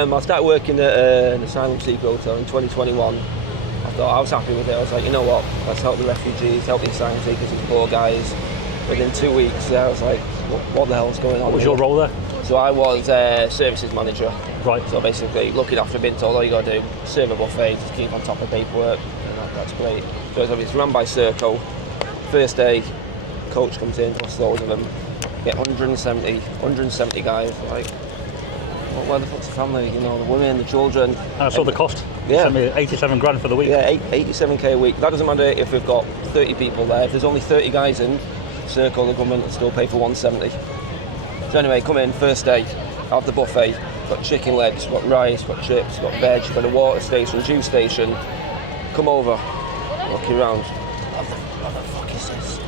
I started working at an Asylum seeker hotel in 2021. I thought I was happy with it. I was like, you know what, let's help the refugees, help the asylum seekers, these poor guys. Within 2 weeks, I was like, what the hell's going on? What was your role there? So I was services manager. Right. So basically looking after being told all you got to do, serve a buffet, just keep on top of paperwork, and that's great. So it's run by Circle. First day, coach comes in, plus loads of them, get 170 guys, like, where the fuck's the family, you know, the women, the children. And I saw the cost. Yeah. 87 grand for the week. Yeah, 87k a week. That doesn't matter if we've got 30 people there. If there's only 30 guys in, Circle, the government will still pay for 170. So anyway, come in, first day, have the buffet, got chicken legs, got rice, got chips, got veg, got a water station, juice station. Come over, look around. What the fuck is this?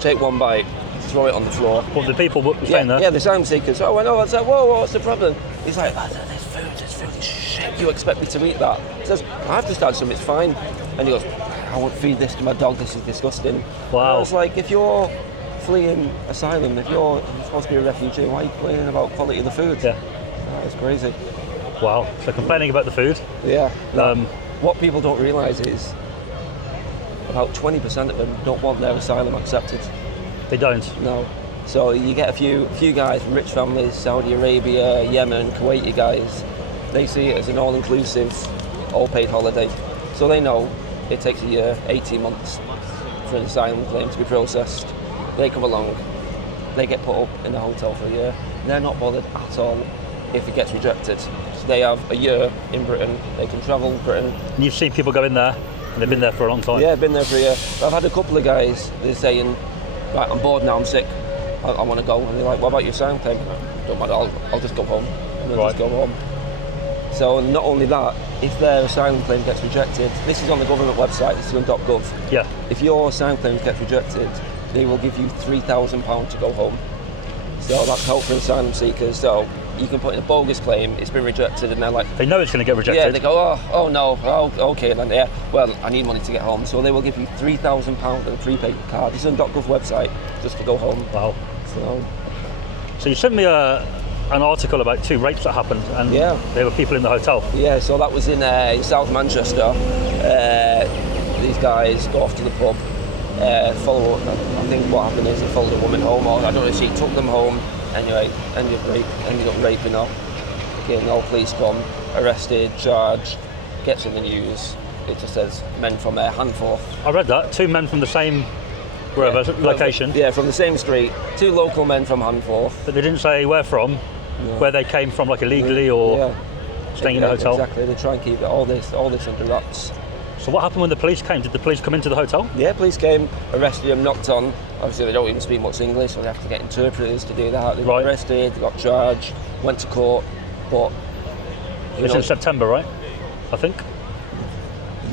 Take one bite, throw it on the floor. What, the people staying there? Yeah, the asylum seekers. Oh, I know. I was like, whoa, what's the problem? He's like, there's food, this shit. You expect me to eat that? He says, I have to start some, it's fine. And he goes, I won't feed this to my dog, this is disgusting. Wow. And I was like, if you're fleeing asylum, if you're supposed to be a refugee, why are you complaining about quality of the food? Yeah. That's crazy. Wow. So complaining about the food? Yeah. What people don't realise is about 20% of them don't want their asylum accepted. They don't? No. So you get a few guys from rich families, Saudi Arabia, Yemen, Kuwaiti guys, they see it as an all-inclusive, all-paid holiday. So they know it takes a year, 18 months for an asylum claim to be processed. They come along, they get put up in the hotel for a year. They're not bothered at all if it gets rejected. So they have a year in Britain, they can travel Britain. And you've seen people go in there, and they've been there for a long time? Yeah, been there for a year. I've had a couple of guys, they're saying, right, I'm bored now, I'm sick, I want to go. And they're like, what about your asylum claim? Don't matter, I'll just go home. And they'll just go home. So not only that, if their asylum claim gets rejected, this is on the government website, this is on .gov. Yeah. If your asylum claim gets rejected, they will give you £3,000 to go home. So that's help for asylum seekers. So you can put in a bogus claim, it's been rejected, and they're like... They know it's going to get rejected. Yeah, they go, oh no, okay then, yeah, well, I need money to get home. So they will give you £3,000 and a prepaid card. This is on .gov website, just to go home. Wow. So you sent me an article about 2 rapes that happened, and there were people in the hotel. Yeah, so that was in South Manchester. These guys go off to the pub, follow up. I think what happened is they followed a woman home, or I don't know if she took them home. Anyway, ended up raping her. Getting all police come, arrested, charged, gets in the news. It just says men from Handforth. I read that, 2 men from the same location. Yeah, from the same street. 2 local men from Handforth. But they didn't say where from, where they came from, like illegally or staying in the hotel. Exactly, they try and keep all this under wraps. So what happened when the police came? Did the police come into the hotel? Yeah, police came, arrested them, knocked on. Obviously they don't even speak much English, so they have to get interpreters to do that. They got arrested, they got charged, went to court, but... It's in September, right? I think?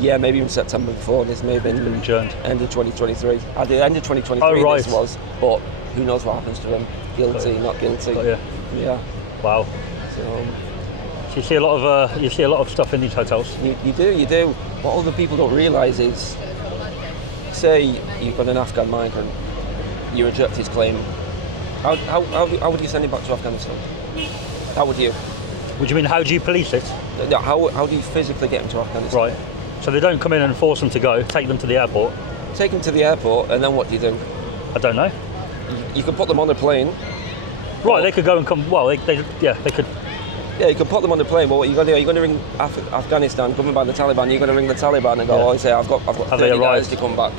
Yeah, maybe even September before. This may have been adjourned. End of 2023. At the end of 2023 this was, but who knows what happens to them. Guilty, not guilty. Yeah. Wow. So you see a lot of stuff in these hotels. You do. What other people don't realise is, say you've got an Afghan migrant, you reject his claim. How would you send him back to Afghanistan? How would you? What do you mean? How do you police it? How do you physically get him to Afghanistan? Right. So they don't come in and force them to go. Take them to the airport. Take them to the airport, and then what do you do? I don't know. You can put them on a plane. Right. They could go and come. Well, they could. Yeah, you can put them on the plane, but what you're going to do, you're going to ring Afghanistan, governed by the Taliban, you're going to ring the Taliban and go, say, I've got 30 guys to come back.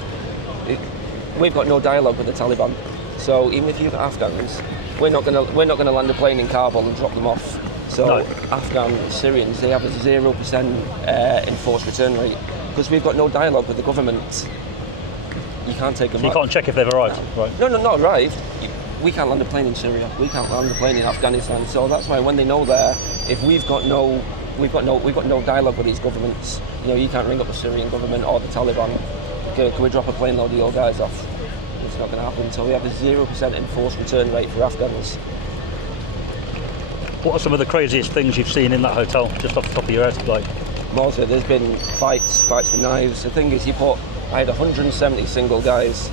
We've got no dialogue with the Taliban. So even if you've got Afghans, we're not going to land a plane in Kabul and drop them off. So Afghan Syrians, they have a 0% enforced return rate. Because we've got no dialogue with the government, you can't take them back. You can't check if they've arrived, right? No, not arrived. We can't land a plane in Syria. We can't land a plane in Afghanistan. So that's why when they know there, if we've got no dialogue with these governments, you can't ring up the Syrian government or the Taliban. Can we drop a plane load of your guys off? It's not going to happen. So we have a 0% enforced return rate for Afghans. What are some of the craziest things you've seen in that hotel, just off the top of your head? Like, mostly there's been fights with knives. The thing is, I had 170 single guys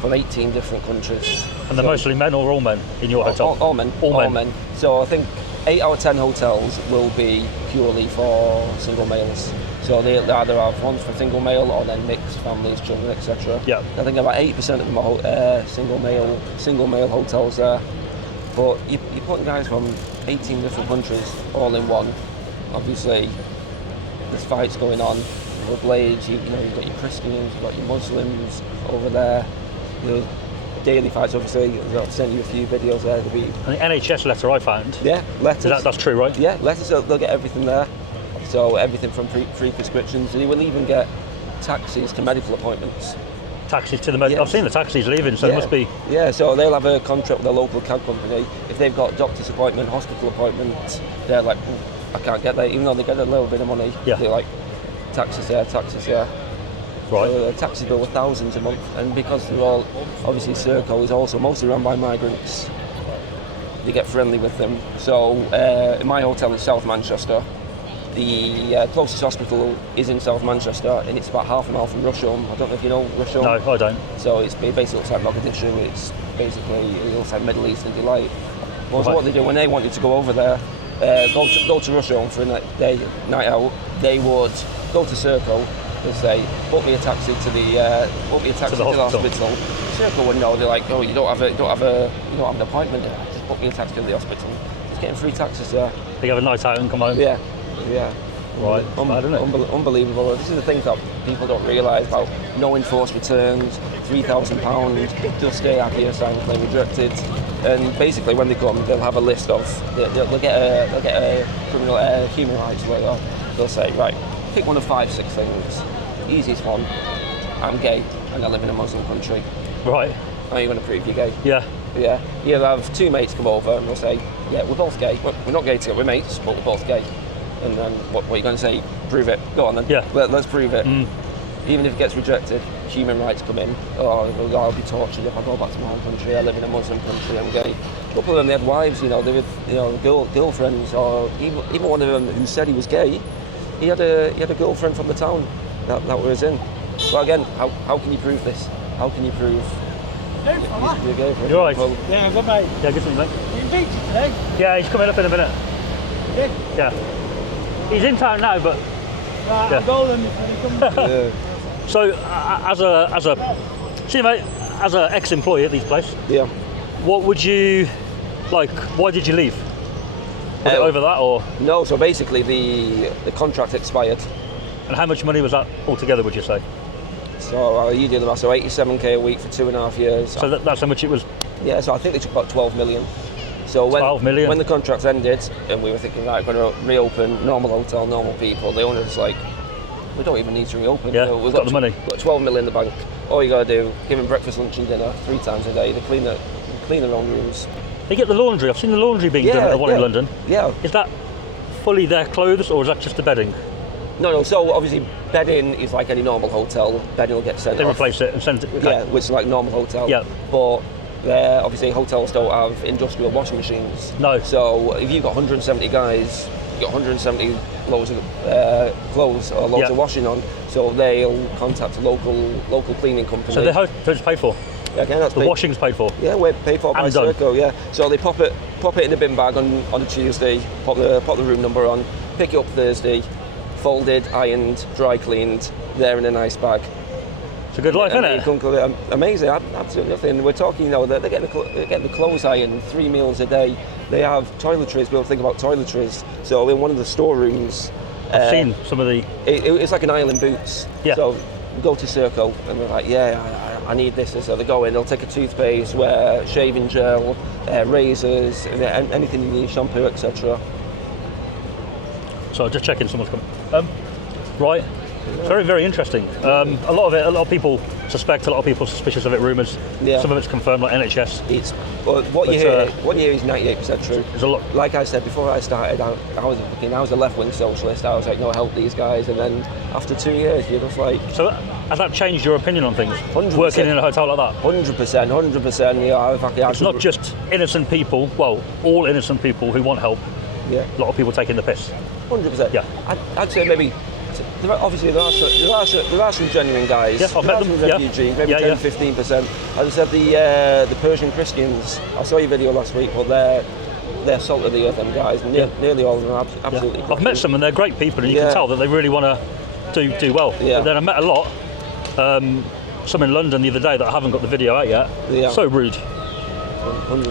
from 18 different countries. And they're mostly men or all men in your hotel? All men. All men. So I think 8 out of 10 hotels will be purely for single males. So they either have ones for single male or then mixed families, children, etc. Yeah. I think about 80% of them are single male hotels there. But you're putting guys from 18 different countries all in one. Obviously, there's fights going on. The Blades, you've got your Christians, you've got your Muslims over there. Daily fights, obviously. I've sent you a few videos there. And the NHS letter I found. Yeah, letters. That's true, right? Yeah, letters. They'll get everything there. So everything from free prescriptions. They will even get taxis to medical appointments. Taxis to the medical. I've seen the taxis leaving, so there must be. Yeah, so they'll have a contract with a local cab company. If they've got doctor's appointment, hospital appointment, they're like, I can't get there, even though they get a little bit of money. Yeah. They're like, taxis there. Right. So a taxi bill of thousands a month, and because they're all, obviously Serco is also mostly run by migrants, they get friendly with them. So in my hotel in South Manchester, the closest hospital is in South Manchester, and it's about half a mile from Rusholme. I don't know if you know Rusholme. No, I don't. So it basically looks like Mogadishu. It's basically, it looks like Middle Eastern delight. Well, so what they do when they wanted to go over there, go to Rusholme for a night out, they would go to Serco. They say, book me a taxi to the hospital. Serco would know. They're like, oh, you don't have an appointment. Just book me a taxi to the hospital. Just getting free taxis there. They have a night out and come home. Yeah. Right. Unbelievable. This is the things that people don't realise about no enforced returns, £3,000, just stay happy, asylum claim rejected. And basically, when they come, they'll have a list of. They'll get a criminal human rights lawyer. They'll say, right, pick one of 5, 6 things. Easiest one, I'm gay and I live in a Muslim country. Right. How are you going to prove you're gay? Yeah. You'll have 2 mates come over and they'll say, yeah, we're both gay. We're not gay together, we're mates, but we're both gay. And then what are you going to say? Prove it. Go on then. Yeah. Let's prove it. Even if it gets rejected, human rights come in. Oh, I'll be tortured if I go back to my home country. I live in a Muslim country. I'm gay. A couple of them, they had wives. They were girlfriends, or even one of them who said he was gay. He had a girlfriend from the town that was in. So again, how can you prove this? How can you prove you're gay? You're right. Yeah, good mate. Yeah, good thing, mate. You in beach today? Yeah, he's coming up in a minute. Yeah. He's in town now, but. Right, yeah. I'll go then when he comes. Yeah. So, as an ex-employee at these places, Yeah. what would you like? Why did you leave? Was it over that, or? No. So basically, the contract expired. And how much money was that altogether? Would you say? So you do the math. So 87k a week for 2.5 years. So that's how much it was. Yeah. So I think they took about 12 million. So when 12 million? When the contracts ended, and we were thinking, right, we're going to reopen, normal hotel, normal people. The owner was like, we don't even need to reopen. Yeah, we've got the money. We've got 12 million in the bank. All you got to do, give them breakfast, lunch, and dinner 3 times a day. They clean their own rooms. They get the laundry. I've seen the laundry being done at one in London. Yeah. Is that fully their clothes, or is that just the bedding? No. So obviously, bedding is like any normal hotel. Bedding will get sent They off. replace it and send it. Okay. Yeah, which is like normal hotel. Yeah. But obviously, hotels don't have industrial washing machines. No. So if you've got 170 guys, you've got 170 loads of clothes or loads of washing on. So they'll contact a local cleaning company. So the hotel's paid for. Yeah, again, that's the washing's paid for. Yeah, we're paid for by Serco. Yeah. So they pop it in a bin bag on a Tuesday. Pop the room number on. Pick it up Thursday. Folded, ironed, dry cleaned. There in a nice bag. It's a good life, isn't it? Amazing, absolutely nothing. We're talking, they're getting the clothes ironed 3 meals a day. They have toiletries. People think about toiletries. So in one of the storerooms, I've seen some of the. It's like an aisle in Boots. Yeah. So we go to Serco and we're like, I need this. And so they go in. They'll take a toothpaste, shaving gel, razors, anything you need, shampoo, etc. So just checking, someone's coming. Right. Very, very interesting. A lot of people suspect, a lot of people suspicious of it, rumours. Yeah. Some of it's confirmed, like NHS. What you hear is 98% true. There's a lot. Like I said, before I started, I was a left-wing socialist. I was like, no, help these guys. And then after 2 years, you're just like... So has that changed your opinion on things? 100%. Working in a hotel like that? 100%. It's not just innocent people, well, all innocent people who want help. Yeah. A lot of people taking the piss. 100%. Yeah. I'd say maybe... there are some genuine guys. Yeah, I've met them. Some refugees, maybe 10-15%. As I said, the Persian Christians. I saw your video last week, but they're salt of the earth, them guys. Nearly all of them are absolutely. I've met some, and they're great people, and you can tell that they really want to do well. Yeah. But then I met a lot. Some in London the other day that I haven't got the video out yet. Yeah. So rude.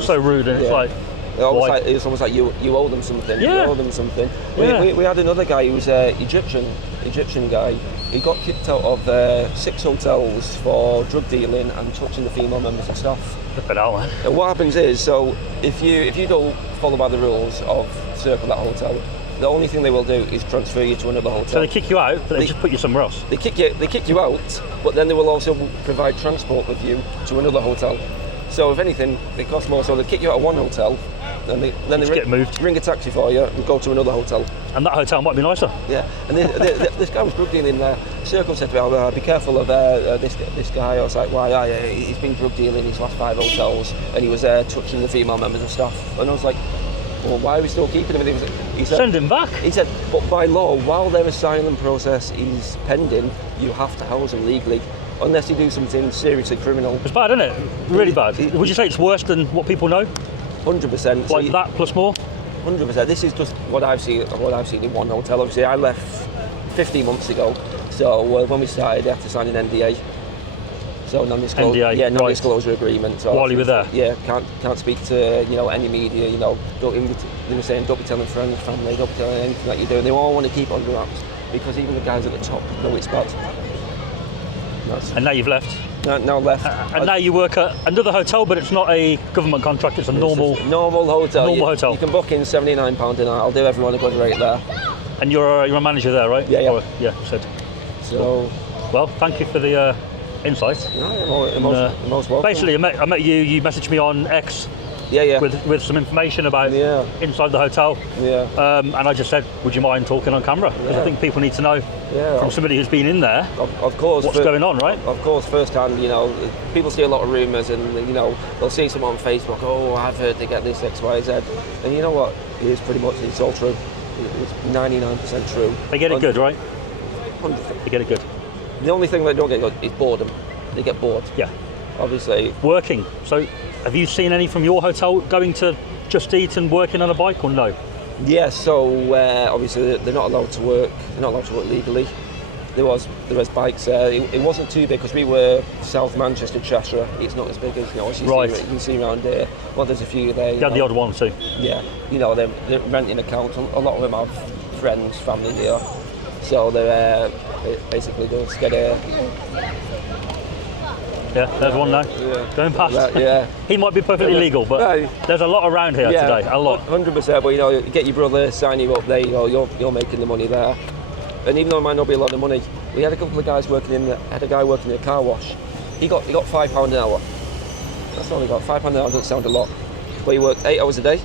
So rude, and it's like. It's almost like you owe them something. Yeah. You owe them something. Yeah. We had another guy who was an Egyptian guy. He got kicked out of 6 hotels for drug dealing and touching the female members of staff. Flipping out, man. And what happens is, so if you don't follow by the rules of Circle that hotel, the only thing they will do is transfer you to another hotel. So they kick you out, but they just put you somewhere else. They kick you out, but then they will also provide transport with you to another hotel. So if anything, they cost more. So they kick you out of one hotel, then they get moved. Ring a taxi for you and go to another hotel. And that hotel might be nicer. Yeah, and this guy was drug dealing there. Circle said to me, oh, be careful of this guy. I was like, why? He's been drug dealing his last 5 hotels, and he was touching the female members of staff. And I was like, well, why are we still keeping him? He said, send him back. He said, but by law, while their asylum process is pending, you have to house them legally, unless you do something seriously criminal. It's bad, isn't it? Really bad. Would you say it's worse than what people know? 100%. Like that plus more? 100%. This is just what I've seen in one hotel. Obviously, I left 15 months ago, so when we started, they had to sign an NDA. So non-disclosure, NDA, non-disclosure agreement. So while you were there? Yeah, can't speak to any media. They were saying don't be telling friends, family, don't be telling anything that you do. They all want to keep it under wraps because even the guys at the top know it's bad. And now you've left. Now left. And now you work at another hotel, but it's not a government contract. It's a normal hotel. Hotel. You can book in £79 a night. I'll do everyone a good rate there. And you're a manager there, right? Yeah. Said. So. Well, thank you for the insight. No, you're most welcome. Basically, I met you. You messaged me on X. Yeah. With some information about inside the hotel. Yeah. And I just said, would you mind talking on camera? Because I think people need to know from somebody who's been in there. Of course. What's going on, right? Of course, firsthand. People see a lot of rumours, and they'll see someone on Facebook. Oh, I've heard they get this X, Y, Z, and you know what? It's all true. It's 99% true. They get it good, right? 100%. They get it good. The only thing they don't get good is boredom. They get bored. Yeah. Obviously. Working. So, have you seen any from your hotel going to Just Eat and working on a bike, or no? Yeah. So obviously they're not allowed to work. They're not allowed to work legally. There was bikes there. It wasn't too big because we were South Manchester, Cheshire. It's not as big as you can see around here. Well, there's a few there. You had the odd one too. Yeah. They're renting accounts. A lot of them have friends, family here. So they're basically just get a. Yeah, there's one now. Yeah. Going past. Yeah. He might be perfectly legal, but there's a lot around here today. A lot. 100%. But you get your brother, sign you up. There you go. You're making the money there. And even though it might not be a lot of money, we had a couple of guys had a guy working in a car wash. He got £5 an hour. That's all he got. £5 an hour doesn't sound a lot, but he worked 8 hours a day,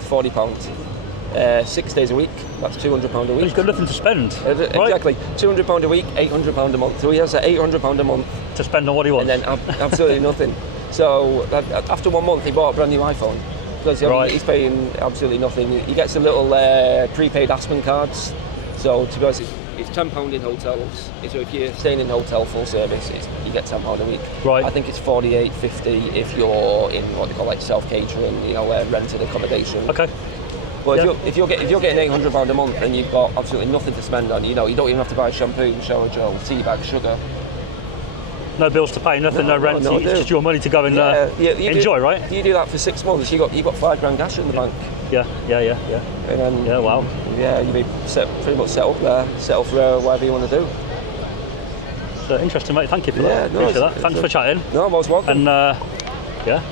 £40. 6 days a week, that's £200 a week. He's got nothing to spend. Exactly, £200 a week, £800 a month. So he has £800 a month to spend on what he wants. And then absolutely nothing. So after 1 month, he bought a brand new iPhone because he's paying absolutely nothing. He gets a little prepaid Aspen cards. So to be honest, it's £10 in hotels. So if you're staying in hotel full service, you get £10 a week. Right. I think it's £48.50 if you're in what they call like self-catering, rented accommodation. Okay. But if you're getting £800 a month and you've got absolutely nothing to spend on, you don't even have to buy shampoo, shower gel, tea bag, sugar. No bills to pay, nothing, no rent. It's just your money to go and enjoy, right? You do that for 6 months, you've got £5 cash in the bank. Yeah. And then, wow. Yeah, you'll be pretty much set up there, set up for whatever you want to do. So interesting, mate. Thank you for that. Appreciate that. Thanks for chatting. No, most welcome. And yeah.